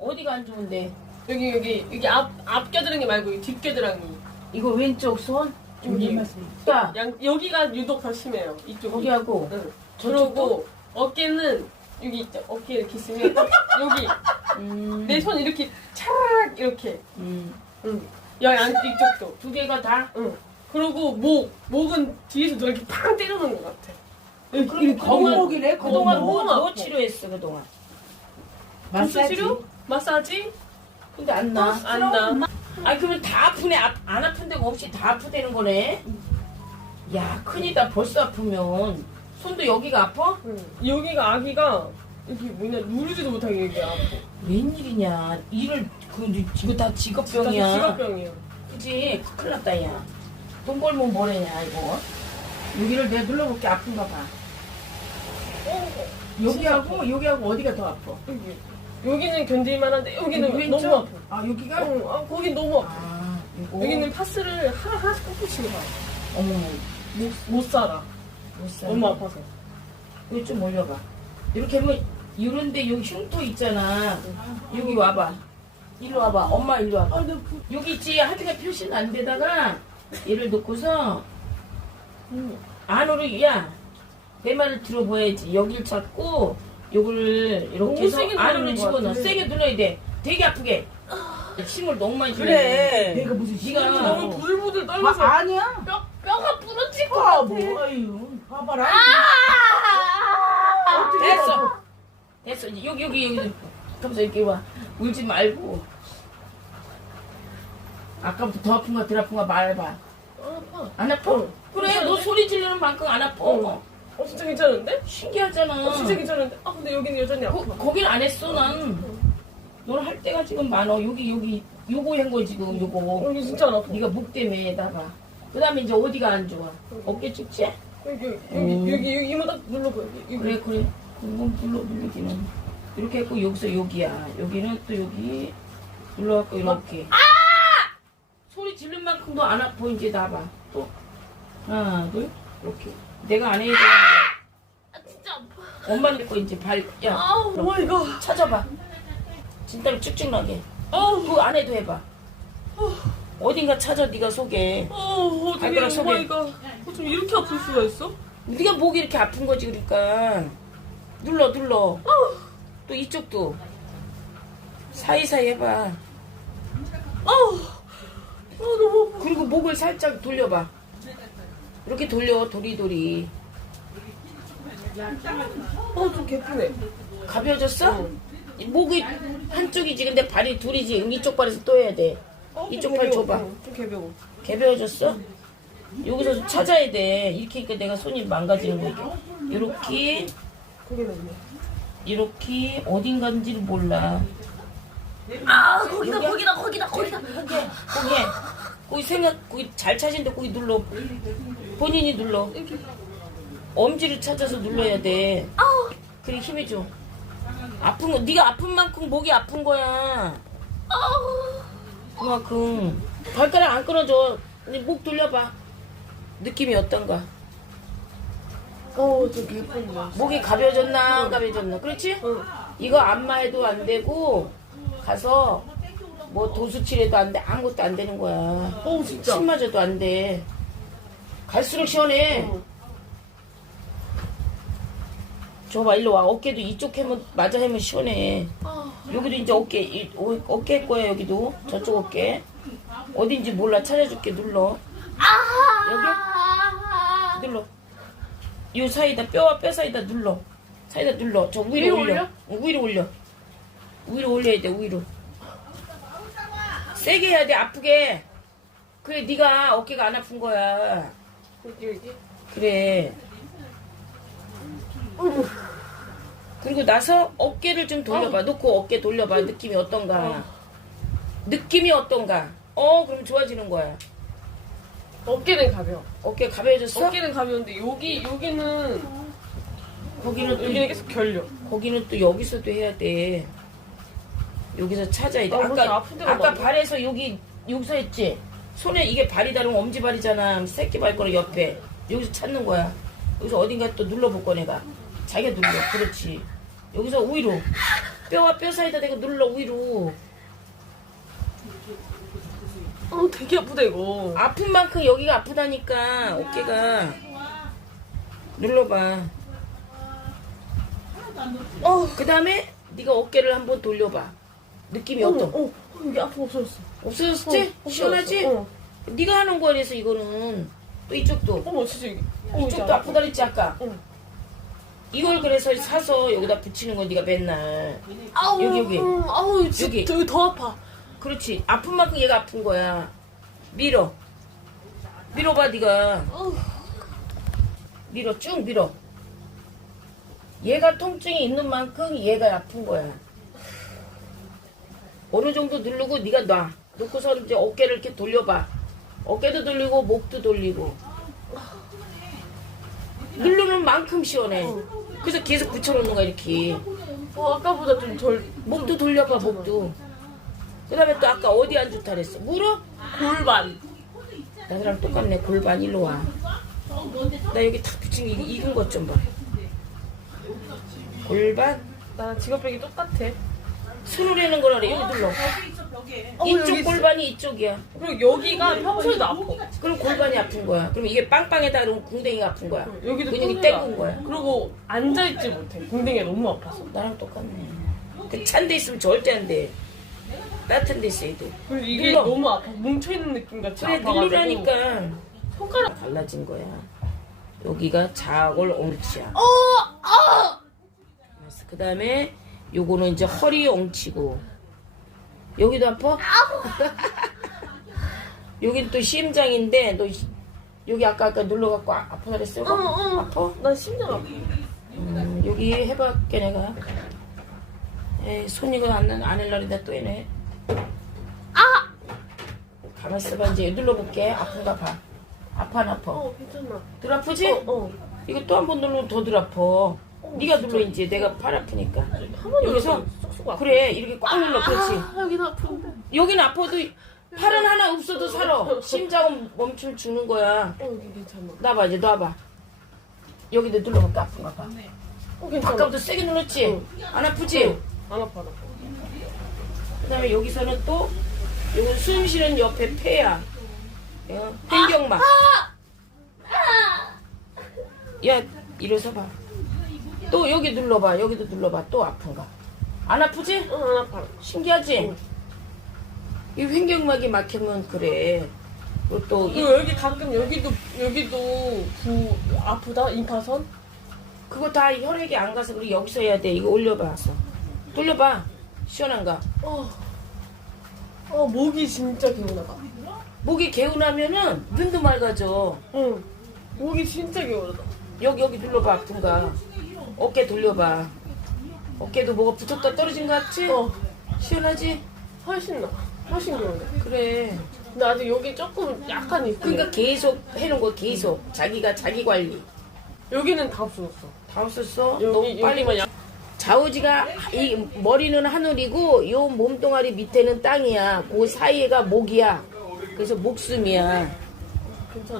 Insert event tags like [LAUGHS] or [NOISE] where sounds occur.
어디가 안 좋은데? 여기 여기 여기 앞 앞겨드랑이 말고 이 뒷겨드랑이 이거 왼쪽 손? 여기 자, 양 여기가 유독 더 심해요. 이쪽이. 거기하고 응. 저쪽도? 그리고 어깨는 여기 있죠. 어깨 이렇게 있으면 여기 음, 내 손 이렇게 차락 이렇게. 음. 응. 야 양, 이쪽도. 두 개가 다? 응. 그리고 목 목은 뒤에서 누가 이렇게 팡 때려놓은 것 같아. 여기 그럼 이렇게 그동안, 목이네, 그동안 목, 뭐, 목 뭐. 치료했어, 그동안? 마사 치료? 마사지? 근데 안 나. 안 나. 아니, 그러면 다 아프네. 아, 안 아픈 데가 없이 다 아프다는 거네? 야, 큰이다. 벌써 아프면. 손도 여기가 아파? 응. 여기가 아기가 여기 뭐냐 누르지도 못하게 여기 아파. 웬일이냐. 일을, 그, 이거 다나 직업병이야. 지각병이에요. 그지? 큰일 났다, 야. 돈 벌면 뭐래냐, 이거. 여기를 내가 눌러볼게. 아픈가 봐. 여기하고, 여기하고 어디가 더 아파? 여기. 여기는 견딜만한데 여기는 왼쪽? 너무 아파. 아, 여기가? 응, 아, 거긴 너무 아파. 아, 이거. 여기는 파스를 하나 하나씩 꽂고 치고 가. 어머, 못, 못 살아. 못 살아. 너무 아파서. 이거 좀 올려봐. 이렇게 하면, 이런데 여기 흉터 있잖아. 여기 와봐. 일로 와봐. 엄마 일로 와봐. 여기 있지. 하기가 표시는 안 되다가, 얘를 놓고서, 응. 안으로, 야, 내 말을 들어봐야지. 여기를 잡고, 요거를 이렇게 해서 세게 안으로 누르는 것 집어넣어. 세게 눌러야 돼. 되게 아프게. 힘을 너무 많이 주네. 그래. 내가 무슨 네가 너무 부들부들 떨면서 아, 아니야? 뼈, 뼈가 부러질 것 아, 같아. 뭐, 아유, 봐봐라. 됐어. 됐어. 이제 여기, 여기, 여기. 하면서 이렇게 와. 울지 말고. 아까부터 더 아픈가 덜 아픈가 말해봐. 아파. 안 아파? 응. 그래, 너? 소리 지르는 만큼 안 아파. 응. 어, 진짜 괜찮은데? 신기하잖아. 어, 진짜 괜찮은데? 아, 근데 여기는 여전히 아파. 거, 거긴 안 했어, 난. 너는 할 때가 지금 많어. 여기, 여기, 요거 한 거 지금, 요거. 여기 진짜 안 아파. 네가 목 때문에 나봐. 그 다음에 이제 어디가 안 좋아? 어깨 찍지? 여기, 여기, 음. 여기, 여기, 여기, 이모 딱 눌러봐. 여기, 여기. 그래, 그래. 그건 눌러, 누르기는. 이렇게 했고, 여기서 여기야. 여기는 또 여기. 눌러갖고, 이렇게. 아! 소리 지른 만큼 도 안 아파, 이제 나봐. 또. 하나, 둘, 이렇게. 내가 안 해야 되는데. 아, 진짜 아파. 엄마는 거 이제 발, 야. 아우, 오 마이 갓. 찾아봐. 진땀이 쭉쭉 나게. 아우, 그거 안 해도 해봐. 어딘가 찾아, 네가 속에. 아우, 어떻게, 발가락 오 속에. 갓. 어쩜 이렇게 아플 수가 있어? 네가 목이 이렇게 아픈 거지, 그러니까. 눌러, 눌러. 또 이쪽도. 사이사이 해봐. 아우, 아, 너무 아파. 그리고 목을 살짝 돌려봐. 이렇게 돌려, 도리도리. 어, 좀 개쁘네. 가벼워졌어? 목이 한쪽이지, 근데 발이 둘이지. 이쪽 발에서 또 해야 돼. 어, 좀 이쪽 팔 개배워. 줘봐. 어, 좀 개배워. 개배워졌어? 여기서 좀 찾아야 돼. 이렇게 하니까 내가 손이 망가지는 거야. 이렇게. 이렇게, 어딘가인지를 몰라. 아, 거기다, 거기다, 거기다, 거기다. 거기, 거기, 거기 생각, 거기 잘 찾은데 거기 눌러. 본인이 눌러. 엄지를 찾아서 눌러야 돼. 그래 힘이 줘. 아픈 거, 네가 아픈 만큼 목이 아픈 거야. 그만큼 발가락 안 끊어져. 목 돌려봐. 느낌이 어떤가? 어, 좀 개쁘네. 목이 가벼워졌나 안 가벼워졌나? 그렇지? 응. 이거 안마해도 안 되고 가서 뭐 도수치료도 안 돼. 아무것도 안 되는 거야. 어, 진짜. 침 맞아도 안 돼. 갈수록 시원해. 응. 줘봐, 일로 와. 어깨도 이쪽 해면, 맞아 해면 시원해. 아, 여기도 이제 어깨, 이, 어, 어깨 거야, 여기도. 저쪽 어깨. 어딘지 몰라. 찾아줄게, 눌러. 여기? 눌러. 요 사이다, 뼈와 뼈 사이다 눌러. 사이다 눌러. 저 위로, 위로 올려. 올려? 어, 위로 올려. 위로 올려야 돼, 위로. 세게 해야 돼, 아프게. 그래, 네가 어깨가 안 아픈 거야. 그래. 그리고 나서 어깨를 좀 돌려봐. 놓고 어깨 돌려봐. 느낌이 어떤가. 느낌이 어떤가. 어, 그럼 좋아지는 거야. 어깨는 가벼워. 어깨 가벼워졌어? 어깨는 가벼운데 여기 여기는 거기는 또, 여기는 계속 결려. 거기는 또 여기서도 해야 돼. 여기서 찾아야 돼. 아, 그렇게 아픈 데가 아까 많네. 발에서 여기, 여기서 했지? 손에 이게 발이다 그러면 엄지발이잖아. 새끼 발가락 옆에. 여기서 찾는 거야. 여기서 어딘가 또 눌러볼 거 내가. 자기가 눌러. 그렇지. 여기서 우위로. 뼈와 뼈 사이다 대고 눌러 위로. 어 되게 아프다 이거. 아픈 만큼 여기가 아프다니까 어깨가 눌러봐. 어, 그 다음에 네가 어깨를 한번 돌려봐. 느낌이? 어, 어, 여기 아픔 없어졌어. 없어졌지? 어, 시원하지? 어. 네가 하는 거라서 이거는 또 이쪽도 어머 진짜 여기. 어, 이쪽도 아프다 그랬지 아까. 응. 이걸 그래서 사서 여기다 붙이는 거 네가 맨날. 아우, 여기, 여기. 음, 아우 진짜 여기. 여기 더 아파. 그렇지. 아픈 만큼 얘가 아픈 거야. 밀어. 밀어봐 네가. 어우. 밀어 쭉 밀어. 얘가 통증이 있는 만큼 얘가 아픈 거야. 어느 정도 누르고 네가 놔. 놓고서 이제 어깨를 이렇게 돌려봐. 어깨도 돌리고 목도 돌리고. 누르는 만큼 시원해. 그래서 계속 붙여놓는 거야 이렇게. 어 아까보다 좀 덜. 목도 돌려봐 목도. 그다음에 또 아까 어디 안 좋다 그랬어? 무릎? 골반. 나랑 똑같네. 골반 일로 와. 나 여기 탁 붙인 게 익은 것 좀 봐. 골반? 나랑 직업병이 똑같아. 내는 거라 그래. 여기 눌러. 어, 여기 이쪽 있어. 골반이 이쪽이야. 그리고 여기가 평소에도 아파. 그럼 골반이 아픈 거야. 그럼 이게 빵빵하다 그러면 궁뎅이가 아픈 거야. 여기도 근육이 땡긴. 거야. 그리고 앉아있지 못해. 궁뎅이가 너무 아파서. 나랑 똑같네. 그 찬 데 있으면 절대 안 돼. 따뜻한 데 있어야 돼. 그리고 이게 눌러. 너무 아파. 뭉쳐있는 느낌 같이 그래 아파가지고. 누르라니까. 손가락. 달라진 거야. 여기가 자골 엉치야. 어! 아! 그 다음에 요거는 이제 허리 엉치고 여기도 아파? [LAUGHS] 여긴 또 심장인데 너 이- 여기 아까 아까 눌러갖고 아- 아프다 그랬어? 어, 어. 아파? 난 심장 아파. 음, 여기 해볼게 내가 에이 손 이거 안, 안 할라는데 또 해네 아! 가만 있어봐 이제 눌러볼게 아픈가 봐 아파 안 아파? 어, 괜찮아. 덜 아프지? 어, 어. 이거 또 한번 누르면 더덜 아파 네가 눌러 이제 내가 팔 아프니까 여기서. 그래 이렇게 꽉 눌러 그렇지 아, 여기는 아픈데. 여긴 아파도 팔은 하나 없어도 살아. 심장은 멈춤 주는 거야. 어, 여기 괜찮아. 놔봐 이제 놔봐. 여기도 눌러볼까 아픈가 봐. 어, 괜찮아. 아까부터 세게 눌렀지? 응. 안 아프지? 응. 안 아파, 안 아파. 그다음에 여기서는 또 이건 숨 쉬는 옆에 폐야. 어, 횡격막. 야 일어서 봐. 또 여기 눌러봐. 여기도 눌러봐. 또 아픈가? 안 아프지? 응, 안 아파. 신기하지? 응. 이 횡격막이 막히면 그래. 그리고 또 이- 그리고 여기 가끔 여기도, 여기도 부, 아프다? 임파선? 그거 다 혈액이 안 가서 그리고 여기서 해야 돼. 이거 올려봐. 돌려봐. 시원한가? 어. 어, 목이 진짜 개운하다. 목이 개운하면은 눈도 맑아져. 응. 목이 진짜 개운하다. 여기 여기 눌러봐 아픈가. 어깨 돌려봐. 어깨도 뭐가 붙었다 떨어진 것 같지? 어, 시원하지? 훨씬 나. 훨씬 개운해. 그래. 근데 아직 여기 조금 약간 있고. 그러니까 계속 해놓은 거 계속. 자기가 자기 관리. 여기는 다 없어졌어. 다 없었어? 여기, 너무 빨리 여기만 약. 좌우지가 이 머리는 하늘이고 요 몸뚱아리 밑에는 땅이야. 그 사이에가 목이야. 그래서 목숨이야. 괜찮아.